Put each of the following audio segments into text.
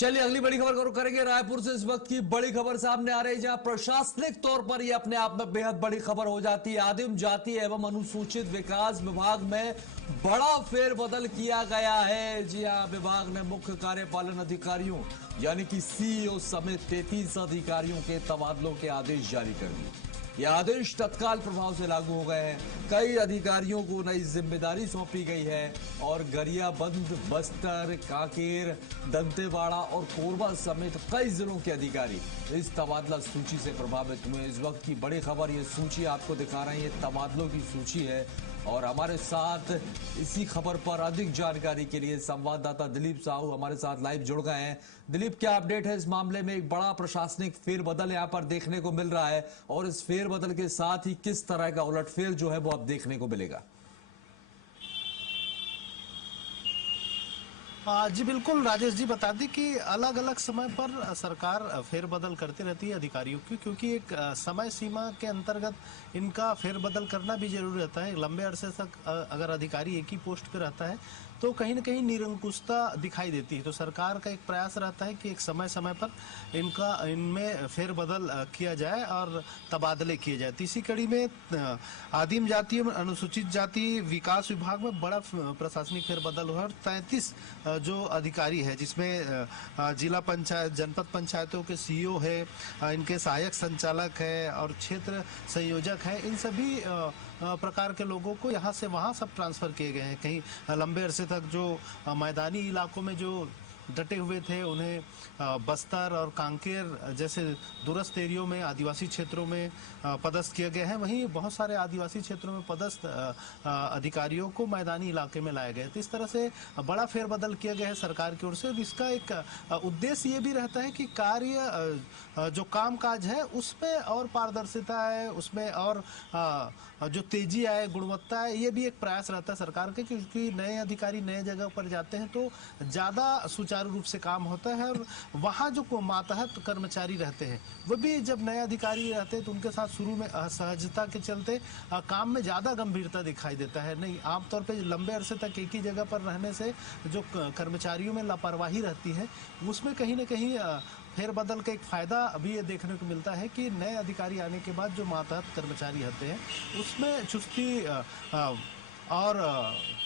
चलिए अगली बड़ी खबर को करेंगे। रायपुर से इस वक्त की बड़ी खबर सामने आ रही है, जहां प्रशासनिक तौर पर यह अपने आप में बेहद बड़ी खबर हो जाती है। आदिम जाति एवं अनुसूचित विकास विभाग में बड़ा फेरबदल किया गया है। जी हां, विभाग ने मुख्य कार्यपालन अधिकारियों यानी कि सीईओ समेत 33 अधिकारियों के तबादलों के आदेश जारी कर दिए। ये आदेश तत्काल प्रभाव से लागू हो गए हैं। कई अधिकारियों को नई जिम्मेदारी सौंपी गई है और गरियाबंद, बस्तर, कांकेर, दंतेवाड़ा और कोरबा समेत कई जिलों के अधिकारी इस तबादला सूची से प्रभावित हुए। इस वक्त की बड़ी खबर, ये सूची आपको दिखा रहे हैं, ये तबादलों की सूची है। और हमारे साथ इसी खबर पर अधिक जानकारी के लिए संवाददाता दिलीप साहू हमारे साथ लाइव जुड़ गए हैं। दिलीप, क्या अपडेट है इस मामले में? एक बड़ा प्रशासनिक फेरबदल यहां पर देखने को मिल रहा है और इस फेरबदल के साथ ही किस तरह का उलटफेर जो है वो अब देखने को मिलेगा? जी बिल्कुल राजेश जी, बता दें कि अलग अलग समय पर सरकार फेरबदल करती रहती है अधिकारियों की, क्योंकि एक समय सीमा के अंतर्गत इनका फेरबदल करना भी जरूरी रहता है। लंबे अरसे तक अगर अधिकारी एक ही पोस्ट पे रहता है तो कहीं न कहीं निरंकुशता दिखाई देती है। तो सरकार का एक प्रयास रहता है कि एक समय समय पर इनमें फेरबदल किया जाए और तबादले किए जाए। तो इसी कड़ी में आदिम जाति एवं अनुसूचित जाति विकास विभाग में बड़ा प्रशासनिक फेरबदल हुआ और 33 जो अधिकारी है, जिसमें जिला पंचायत, जनपद पंचायतों के सीईओ है, इनके सहायक संचालक है और क्षेत्र संयोजक है, इन सभी प्रकार के लोगों को यहाँ से वहाँ सब ट्रांसफर किए गए हैं। कहीं लंबे अरसे तक जो मैदानी इलाकों में जो डटे हुए थे उन्हें बस्तर और कांकेर जैसे दूरस्थ एरियो में, आदिवासी क्षेत्रों में पदस्थ किया गया है। वहीं बहुत सारे आदिवासी क्षेत्रों में पदस्थ अधिकारियों को मैदानी इलाके में लाया गया है। तो इस तरह से बड़ा फेरबदल किया गया है सरकार की ओर से। और इसका एक उद्देश्य ये भी रहता है कि कार्य जो कामकाज है उसमें और पारदर्शिता है, उसमें और जो तेजी आए, गुणवत्ता है, ये भी एक प्रयास रहता है सरकार के, क्योंकि नए अधिकारी नए जगह पर जाते हैं तो ज्यादा सुचारू रूप से काम होता है। और वहाँ जो मातहत कर्मचारी रहते हैं वो भी जब नए अधिकारी रहते हैं तो उनके साथ शुरू में असहजता के चलते काम में ज्यादा गंभीरता दिखाई देता है। नहीं, आमतौर पे लंबे अरसे तक एक ही जगह पर रहने से जो कर्मचारियों में लापरवाही रहती है उसमें कहीं न कहीं फेरबदल का एक फायदा अभी ये देखने को मिलता है कि नए अधिकारी आने के बाद जो मातहत कर्मचारी रहते हैं उसमें चुस्ती और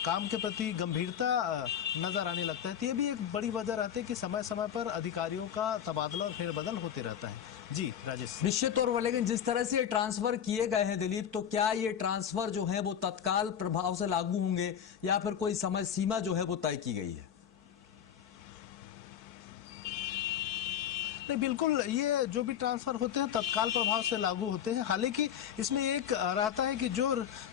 काम के प्रति गंभीरता नजर आने लगता है। तो ये भी एक बड़ी वजह रहती है कि समय समय पर अधिकारियों का तबादला और फेरबदल होते रहता है। जी राजेश। निश्चित तौर पर, लेकिन जिस तरह से ये ट्रांसफर किए गए हैं दिलीप, तो क्या ये ट्रांसफर जो है वो तत्काल प्रभाव से लागू होंगे या फिर कोई समय सीमा जो है वो तय की गई है? नहीं, बिल्कुल, ये जो भी ट्रांसफर होते हैं तत्काल प्रभाव से लागू होते हैं। हालांकि इसमें एक रहता है कि जो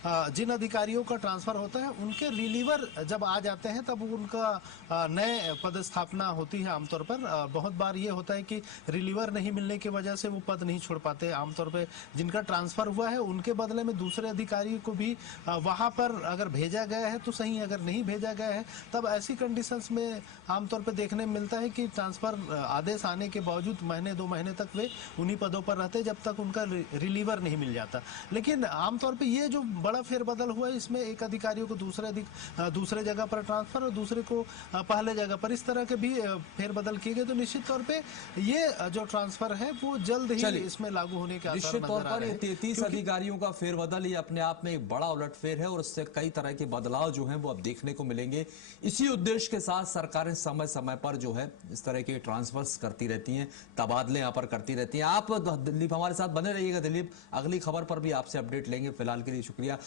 जिन अधिकारियों का ट्रांसफर होता है उनके रिलीवर जब आ जाते हैं तब उनका नए पदस्थापना होती है। आमतौर पर बहुत बार ये होता है कि रिलीवर नहीं मिलने की वजह से वो पद नहीं छोड़ पाते। आमतौर पर जिनका ट्रांसफर हुआ है उनके बदले में दूसरे अधिकारी को भी वहां पर अगर भेजा गया है तो सही, अगर नहीं भेजा गया है तब ऐसी कंडीशंस में आमतौर पर देखने में मिलता है कि ट्रांसफर आदेश आने के बावजूद महीने 2 महीने तक वे उन्हीं पदों पर रहते जब तक उनका रिलीवर नहीं मिल जाता। लेकिन आमतौर पे ये जो बड़ा फेरबदल हुआ है इसमें एक अधिकारी को दूसरे जगह पर ट्रांसफर और दूसरे को पहले जगह पर, इस तरह के भी फेरबदल किए गए। तो निश्चित तौर पे ये जो ट्रांसफर है वो जल्द ही इसमें लागू होने के आसार निश्चित तौर पर ये 33 अधिकारियों अधिकारियों का फेरबदल ही अपने आप में एक बड़ा उलटफेर है और इससे कई तरह के बदलाव जो हैं वो अब देखने को मिलेंगे। इसी उद्देश्य के साथ सरकारें समय समय पर जो है इस तरह के ट्रांसफर्स करती रहती हैं, तबादले यहां पर करती रहती हैं। आप दिलीप हमारे साथ बने रहिएगा। दिलीप, अगली खबर पर भी आपसे अपडेट लेंगे। फिलहाल के लिए शुक्रिया।